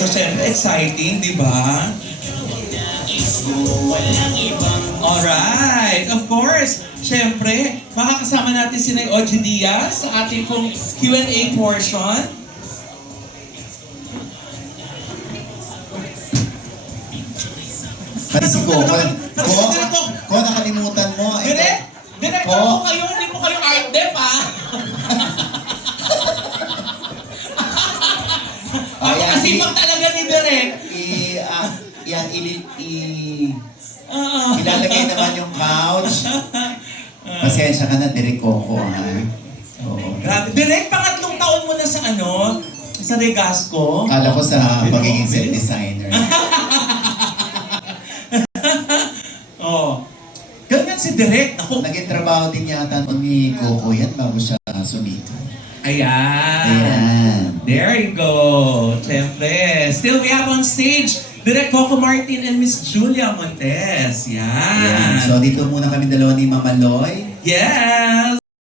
So, syempre, exciting, di ba? Alright, of course. Syempre, makakasama natin si Nay Ogie Diaz sa ating pong Q&A portion. Pati si Coco. Coco, nakalimutan mo. Direct Ko? ako kayo, hindi mo kayo art dep, ha? Kasi pag talaga ni Direct. Ilalagay naman yung couch. Pasensya ka na, Direk Coco, ha? Oo. Grabe. Direct, pangatlong taon mo na sa sa Regasco. Kala ko sa pagiging set designer. Oh. Ganyan si Direct. Ako. Naging trabaho din yata ni Coco yan bago siya sumikat. Ayan. There you go. Siyempre. Still, we have on stage Direct Coco Martin and Miss Julia Montes. Yan. So dito muna kami dalawa ni Mama Loy. Yes.